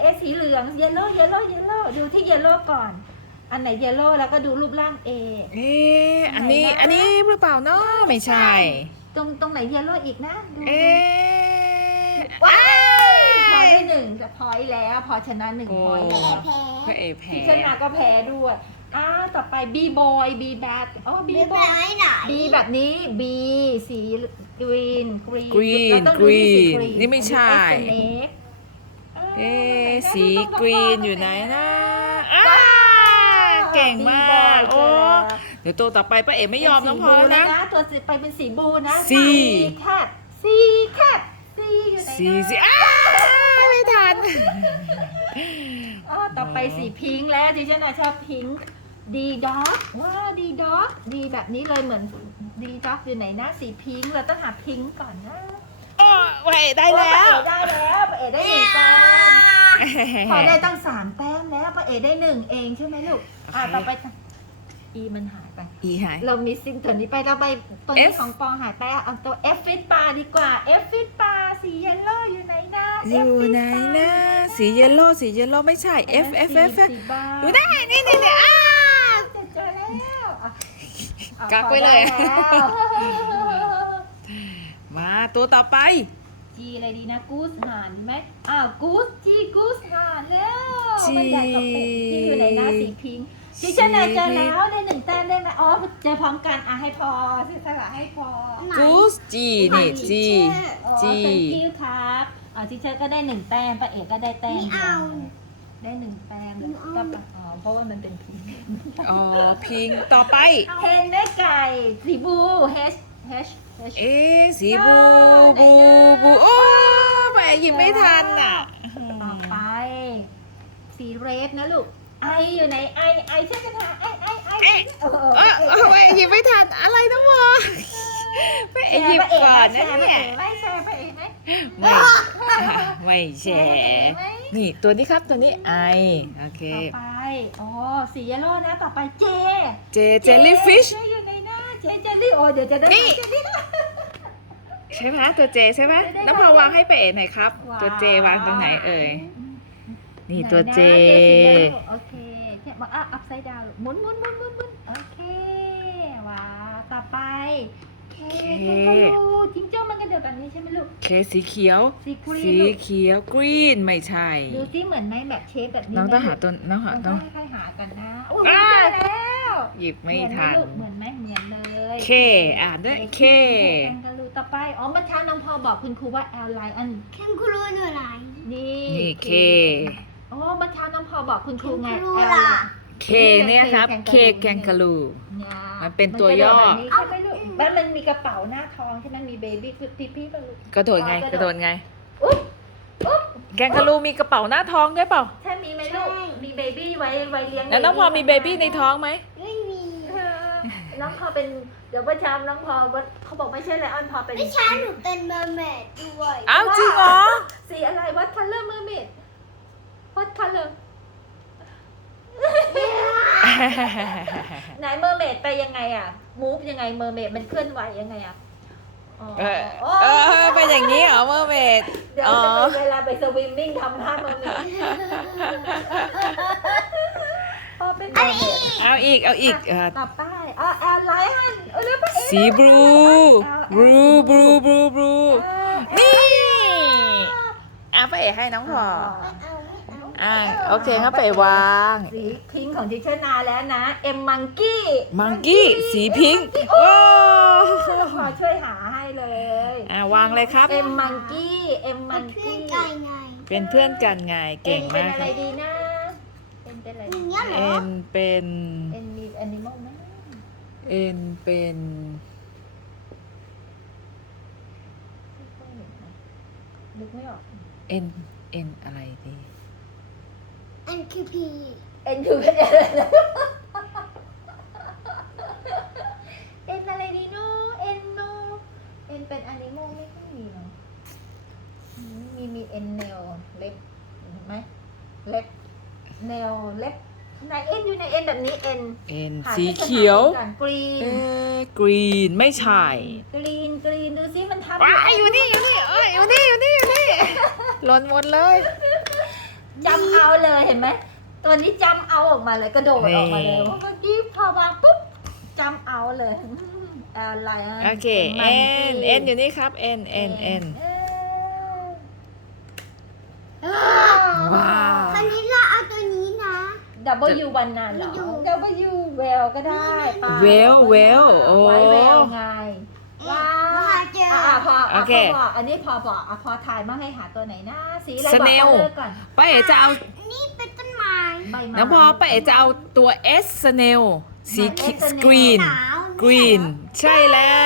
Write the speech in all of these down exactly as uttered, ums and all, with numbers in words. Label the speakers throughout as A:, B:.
A: สีเหลืองเยลโล่เยลโล่เยลโล่ดูที่เยลโล่ก่อน อันไหนเยลโล่แล้วก็ดูรูปร่าง A
B: เอ๊ะอันนี้อันนี้หรือเปล่าเนาะไม่ใช่
A: ตรงตรงไหนเยลโล่อีกนะดู
B: เอ๊ะ
A: ว้า
B: อ้าว
A: พอได้หนึ่งจะพอยแล้ว พอชนะหนึ่งพอย
B: โอ้
A: แล้ว
C: แพ้
B: พระเอกแพ้
A: ที่ชนะก็แพ้ด้วยอ้าวต่อไป B boy B bad อ๋อ B
C: บีบ
A: boy
C: ไม่ไหน
A: B แบบนี้ B สีกรีนกรีน
B: กรีนกรีนนี่ไม่ใช่ เอ๊ะสีกรีนอยู่ไหนนะอ้าเก่งมากโอ้เดี๋ยวตัวต่อไปป้าเอ๋ไม่ยอมน้องพอแล้วนะ
A: ตัวสีไปเป็นสีบูนะ
B: สี
A: แคทสีแคทสีอยู่ไหนนะ
B: สีสีอ้าไม่ทัน
A: อ๋อต่อไปสีพิงค์แล้วดิฉันน่ะชอบพิงค์ดีด็อกว้าดีด็อกดีแบบนี้เลยเหมือนดีด็อกอยู่ไหนนะสีพิงค์เราต้องหาพิงค์ก่อนนะ
B: โอ้เว้ยได้แล้ว
A: ป้าเอ๋ได้แล้วป้าเอ๋ได้หนึ่งแต้มพอได้ตั้งสามแต้มแล้วป้าเอ๋ได้หนึ่งเองใช่ไหมลูกอ่าต่อไปอีมันหายไป
B: อีหาย
A: เรามีซิงตัวนี้ไปเราไปตัวนี้
B: F
A: ของปอหายไปเอาตัว F ฟิตปลาดีกว่า F ฟิตปลาสีเยลโล่อยู่ไหนนะ
B: อยู่ไหนนะสีเยลโล่สีเยลโล่ไม่ใช่ F F F
A: สีบา
B: อยู่ได้นี่นี่นี่อ้า
A: จะเจอแล้วอ่ะอ่ะ
B: กักไว้เลย
A: พอได้แล้ว
B: มาตัวต่อไป
A: จีอะไรดีนะกูสหานไหมอ้าวกูสจีกูสหานแล้ว
B: จี
A: มันอยากตกเป็ดที่อยู่ไหนนะสีพิงค์ดิฉันน่ะเจอแล้วได้หนึ่งแต้มได้ไหมอ๋อเจอพร้อมกันอ่ะให้พอสิสละให้พอ
B: กูสจีนี่จี
A: อ๋อ
B: จี
A: thank you ครับอ๋อทีเชอร์ก็ได้หนึ่งแต้มป้าเอกก็ได้แต้ม
C: ไม่เอา
A: ได้หนึ่งแต้ม
C: ไม่เอา
A: ก็อ๋อเพราะว่ามันเป็นพิง
B: อ๋อพิงต่อไป
A: เฮนได้ไก่สีบู H H H
B: เอ๊ะสีบูบูบูโอ้แม่หยิบไม่ทันอ่ะ
A: ต่อไป สีเรดนะลูกไออยู่ไหนไอไอใช่ไหมคะไอไอไอเออ
B: เออเออแม่หยิบไม่ทันอะไรนะวะแม่หยิบก่อนนะเนี่ย
A: ไม่แชร์ไปเองไหม
B: ไม่ไม่แชร์นี่ตัวนี้ครับตัวนี้ไอโอเค
A: ต่อไปอ๋อสีเยลโล่นะต่อไปเจ
B: เจเจลลี่ฟิช
A: เจอยู่ในหน้าเจเจลลี่โอ้เดี๋ยวจะได้
B: นี่
A: เจลลี่นะ
B: ใช่ไหมตัวเจใช่ไหมน้ำพอวางให้ไปเอ๋หน่อยครับ ตัวเจวางตรงไหนเอ่ยนี่ตัวเจ
A: โอเคเนี่ยมาอ่ะ upside down หมุนหมุนหมุนหมุนหมุนโอเคว้าวต่อไปเคเคลูจิงโจ้มันกระโดดแบบนี้ใช่ไหมลูก
B: เคสีเขียว
A: สีกรี
B: สี
A: นลูก
B: เขียวกรีนไม่ใช่
A: ดูซิเหมือนไหมแบบเชฟแบบนี้
B: น้องต้องหา
A: ไหม
B: ตัวน้องหา
A: เรา
B: ต้
A: ต้
B: อ
A: อง งค่อยๆหากันนะอุ้ย
B: อ่า
A: เจอแล้ว
B: หยิบไม่ทัน
A: เหมือนไหมเหมือนเลย
B: เคอ่านด้วยเค
A: แคนการูต่อไปอ๋อเมื่อเช้าน้องพอบอกคุณครูว่าแอลไลออน
C: แคนกูรูหนูอะไร
A: นี่
B: นี่เค
A: อ๋อเมื่อเช้าน้องพอบอกคุณครูไง
C: คุณครู
A: แอล
C: ล่ะ
B: เคเนี่ยครับเคแกงกะลู
A: เนี่ย
B: มันเป็นตัวย่อ
A: มันกระโดดแบบนี้ใช่ไหมลูกแล้วมันมีกระเป๋าหน้าท้องใช่ไหมมีเบบี้คือพี่พี่ป่ะลูก
B: กระโดดไงกระโดดไง
A: อุ๊บอุ๊บ
B: แกงกะลูมีกระเป๋าหน้าท้องด้วยเปล่า
A: ใช่มีไหมลูกมีเบบี้ไว้ไว้เลี้ยง
B: แล้วน้องพอมีเบบี้ในท้องไหม
C: ไม่มี
A: เออน้องพอเป็นเดี๋ยวเมื่อเช้าน้องพอว่าเขาบอกไม่ใช่ไลออนพอเป็น
C: ไม่ใช่หนูเป็นเมอร์เมดด้วย
B: อ้าวจริงเหรอ
A: สีอะไร what color mermaid what color ไหนเมอร์เมดไปยังไงอ่ะ มูฟยังไงเมอร์เมดมันเคลื่อนไหวยังไงอ่ะอ๋อ
B: เออ
A: โอ้
B: เออเป็นอย่างนี้เหรอเมอร์เมด
A: เดี๋ยว
B: อ๋อ
A: จะเป็นเวลาไปสวิมมิ่งทำท่าเมอร์เมดพอเป็นเมอร์เมด
B: เอาอีกเอาอีกเออ
A: ต่อไปอ๋อแอร์ไลน์เออแล้วไปเอ๊ะ
B: สีบลูบลูบลูบลูบลู
A: เออ
B: นี่อ่ะป้าเอ๋ให้น้องพอ
C: ไม่เอาไม่เอา
B: อ่าโอเคครับไปวาง
A: สีพิงค์ของดิฉันนาแล้วนะ เอ็มมังกี้
B: มังกี้สีพิงค์โอ้
A: ขอช่วยหาให้เลย
B: อ่าวางเลยครับ
A: เอ็มมังกี้ เอ็มมั
C: มัน
A: ง
C: เพื่อ
A: กี้
C: นกันไง
B: เป็นเพื่อนกันไงเก่ง
A: เป็น
B: มาก
A: อะ
B: ค
A: ไร
B: รับ
A: ดีนะเป็นเป็นอะไร
C: อย่าง
A: ดี
C: เงี้ยเหรอ
B: เอ็นเป็น
A: เอ็นมีแอนิมอลไหม
B: เอ็นเป็น
A: ไม่ค่อยเห็นนะนึกไม่ออก
B: เอ็นเอ็นอะไรดี
C: อันคือพี
A: เอ็นคือเป็นอะไรนะเอ็นอะไรดีเนาะเอ็นโนเอ็นเป็นแอนิมอลไม่ค่อยมีเนาะอืมมีมีเอ็นเนลเล็บเห็นไหมเล็บเนลเล็บไหนเอ็นอยู่ในเอ็นแบบนี้เอ็น
B: เอ็นสีเขียว
A: กรีน
B: เอ๊ะกรีนไม่ใช่
A: กรีนกรีนดูซิมันทำ
B: ว้ายอยู่นี่อยู่นี่เอ้ยอยู่นี่อยู่นี่อยู่นี่หล่นหมดเลย
A: จจำเอาเลยเห็นไหมตัวนี้จำเอาออกมาเลยกระโดดออกมาเลยเมื่อกี้พอวางปุ๊บจำเอาเลยอะไรอ่ะ
B: โอเค n n อยู่นี่ครับ n n n ว้าว
C: คราวนี้เราเอาตัวนี้นะ
A: W วันนั้นเหรอ W เวลก็ได้ปะ
B: well well โอ้
A: ไว้เวลไงว้าว
C: หาเจอ
A: อ่ะพอ
B: โอเค
A: พออันนี้พอบอกอ่ะพอถ่ายมาให้หาตัวไหนนะสีอะไรบอก
B: Snail
A: เขาเลิกก่อน
B: ป้าเอ๋จะเอา
C: นี่เป็นต้นไม้
A: ใบไม้
B: น้องพอป้าเอ๋จะเอาตัว s snail สี
A: ไหน S
B: สกรีน
C: หนาว
B: กรีนใช่แล้ว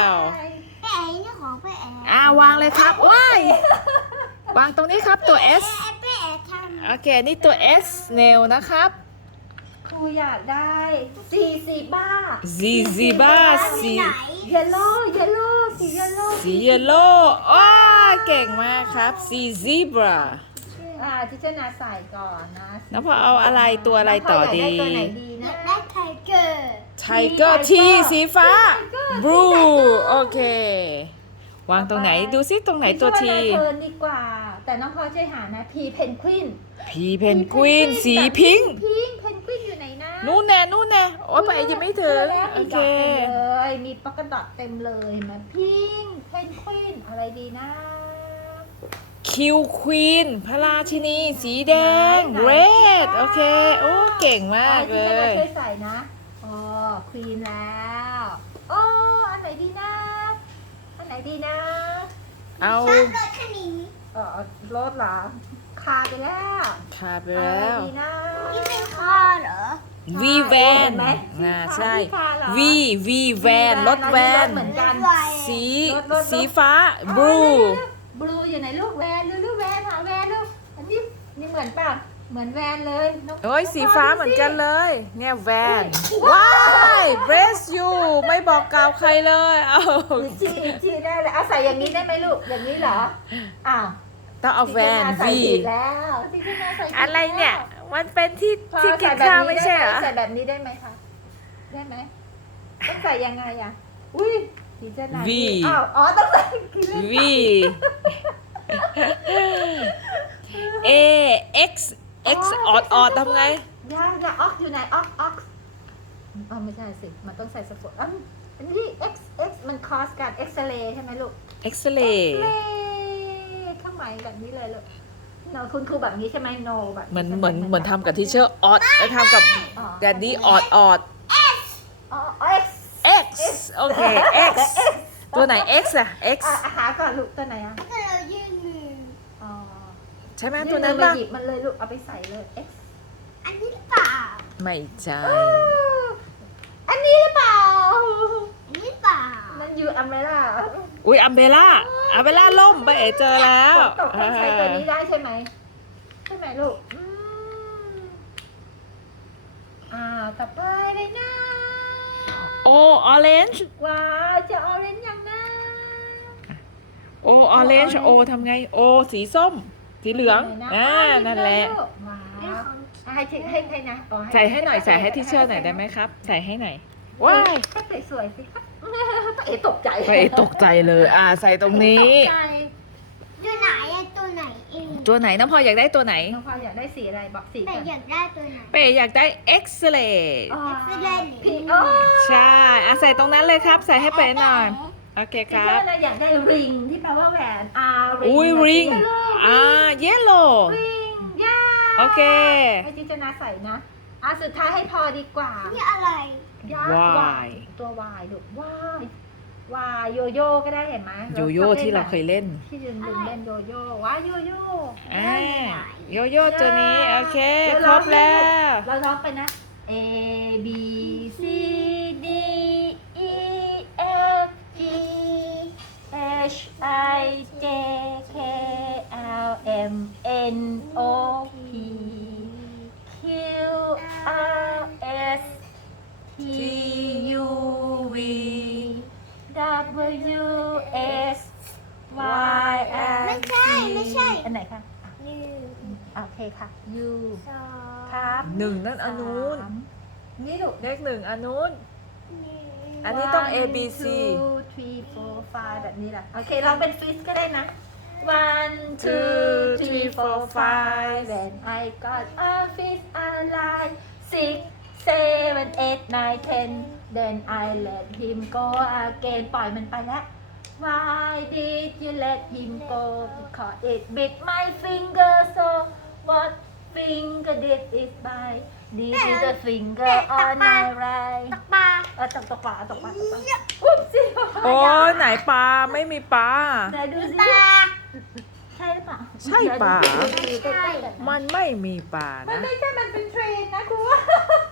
C: ไปแอ๋นี่ของไปแอ๋
B: อ่าวางเลยครับว้าย วางตรงนี้ครับตัว s
C: ไปแอ๋ท
B: โอเค นี่ตัว s snail นะครับ
A: ครูอยากได้สีสีบ้า
B: z zebra
C: ำ
B: สี
C: ไหน
A: เยลโล่เยลโล่สีเยลโล่
B: สีเยลโล่ว้าเก่งมากครับ สี zebra
A: อ่าที่เจนาใส่ก่อนนะ
B: น้องพอเอาอะไรตัวอะไรต่อดี
A: น้งพอยากได้ตัวไหนดี
C: อ
A: นะ
C: ยากได้ไทเกอร์
B: tiger T สีฟ้า blue โอเค วางตรงไหนดูซิตรงไหนตัว T
A: พี่ช่วยนาเทิร์นดีกว่า แต่น้องพลอยช่วยหานะ P เพนกวิน
B: P เพนกวินสีพิงค์
A: พิงเพนกวินอยู่ไหนนะ
B: นู่นแน่นู่นแน่โอ้ยป้าเอ๋ยังไม่ถึง
A: เจอแล้ว
B: โอ
A: มีด
B: เค
A: อกเต็มเลย มีปอกกระดอทเต็มเลยเห็นไหมพิงเพนกวินอะไรดีนะ
B: คิวควีนพระราชินี สีแดง
A: ไหน
B: เร
A: ไหน
B: ดโอเค โอ้เก่งมากเล
A: อ่ะ
B: ย
A: ที่จะมาช่วยใส่นะอ๋อควีนแล้วโอ้อันไหนดีนะ อันไหนดีนะ
B: เอา
C: ชอบรถคันนี้
A: เออรถเหรอ คาไปแล้ว
B: คาไป
A: อะ
B: แล้
A: ไร
B: ว
A: ดีนะ
C: นี่เป็นคอเหรอ
B: V แวน
A: เห็นไหม
B: อ่า
A: สี
B: ใช่
A: ฟ้าเหรอ
B: V V แวนรถแวน
A: เหมือนกัน
B: สี
A: รถรถรถ
B: สีฟ้า blue
A: บลูอยู่ไหนลูกแวนลูกลูกแวนหาแวนลูกอันนี้นี่เหมือนป่ะเหมือนแวนเลยน้ง
B: โอ้ยสีฟ้าเหมือนกันเลย เนี่ยแวน ว้าย bless you ไม่บอกกล่าวใครเลยเอา
A: จีจีได้เลยเอาใส่อย่างนี้ได้ไหมลูกอย่างนี้เหรออ้าว
B: ต้องเอาแวน
A: ใส่
B: V
A: ผิดแล้วที่จะมาใส่ผิด
B: อะไรเนี่ย มันเป็นที่
A: พอ
B: ที่กิน
A: ใส่แบบ
B: ข้าวไม่ใช่เหรอ
A: ใส่แบบนี้ได้ไหมคะได้ไหมต้องใส่ยังไงอ่ะอุ้ยที่จะนา
B: V
A: อ้าวอ๋อต้องใส่กินเลย
B: V A X X ออดออดทำไง
A: ยากยากออกอยู่ไหนออกออกอ๋อไม่ใช่สิมันต้องใส่สะกดอันอันนี้ X X มันคอสการเอ็กซเรย์ใช่ไหมลูก
B: X-ray
A: เล่ข้างในแบบนี้เลยลูกเนอะคุณครูแบบนี้ใช่ไหมโนแบบ
B: เหมือนเหมือนเหมือนทำกับที่เชอร์ออดแล้วทำกับแดดดี้ออดออด
A: อ๋อ X
B: X โอเค X ตัวไหน X อะ X
A: อ่ะหาก่อนลูกตัวไหนอ่ะ
C: ถ้าเรายื่นมือ
A: อ๋อ
B: ใช่ไหม
A: ยื่
B: ตัวนั้น
A: มือ
B: ป่ะ
A: หยิบมันเลยลูกเอาไปใส่เลย X
C: อันนี้หรือเปล่า
B: ไม่ใช่
A: อันนี้หรือเปล่า
C: อันนี้หรือเปล่า
A: มันอยู่อเมร่า
B: อุ้ยอัมเบล่าอัมเบล่าล่มไปเอ๋เจอแล้ว
A: ตกให้ใช้ตัวนี้ได้ใช่ไหมใช่ไหมลูกอืมอ่าต่อไปเลยนะ
B: โอออเรนจ์
A: ว้าวจะออเรนจ์ยังนะ
B: โอออเรนจ์โอทำไงโอสีส้ม สีเหลืองอ่านั่นแหละ
A: ว้า
C: เป็น
A: ว
C: ของ
A: อ่ะให้ให้ให้ให้นะอ๋อ
B: ใส่ให้หน่อยใส่ให้ที่เชอร์หน่อยได้ไหมครับ ใส่ให้หน่อยว้าย
A: ให้สวยๆสิครับป้าเอ๋ตกใจ
B: ไปตกใจเลย อ่า ใส่ตรงนี้
A: ตกใจ
C: ตัวไหนอะตัวไหนเอง
B: ตัวไหนน้องพลอยอยากได้ตัวไหน
A: น้องพลอยอยากได้สีอะไรบอกสี
C: แต่
A: ก่อน
C: อยากได้ตัวไหน
B: เป้อยากได้ X-ray
A: อ๋อ
C: Excellent
A: พี่อ๋อ
B: ใช่อ่ะใส่ตรงนั้นเลยครับ ใส่ให้เป้หน่อย โอเคค
A: พี่
B: รั
A: เจ้า
B: บ
A: นะอยากได้ริงที่แปลว่าแหวนอ่า
B: อุ้ยริง อ่า เยลโล่
A: ริงย่า
B: โอเค
A: ให้จินตนาใส่นะอ่ะสุดท้ายให้พอดีกว่า
C: นี่อะไร
A: ยาก
B: Y
A: ตัว Y ดู Y Y โยโย่ก็ได้เห็นไหม
B: โยโย่ที่เราเคยเล่น
A: ที่ดึงดึงเล่นโยโย่ว้ายโยโย่
B: อ่า โยโย่ตัวนี้ โอเค ครบแล้ว
A: เราร้องไปนะ A B C D E F G H I J K L M N O P Q R S T U V W X Y and
C: ไม่ใช่ไม่ใช่
A: อันไหนคะ
C: หนึ่ง
A: โอเคค่ะ U
C: สอง
A: ครับ
B: หนึ่งนั่นอันนู้น
A: สามนี่ลูก
B: เลขหนึ่งอันนู้น
C: หนึ่ง
B: อันนี้ต้อง A B C
A: one two three four five แบบนี้แหละโอเค เราเป็นฟิสก็ได้นะ one two three four five when I got a fish alive six seven eight nine ten then I let him go again ปล่อยมันไปแล้ว Why did you let him go because it bit my finger so what finger did it bite This is the finger on my right
C: ตกปลา
A: เออตกตกปลาตกปลาตกปลาอุ๊บสิ
B: โอ้ไหนปลาไม่มีปลา
A: ไหนดูสิ
C: ปลา
A: ใช่หรือเปล่า
B: ใช่ปลา
A: เดี๋ยวดูใกล้ๆกันนะ
B: มันไม่มีปลา
A: มัน
B: นะ
A: ไม่ใช่มันเป็นเทรนนะครูว่า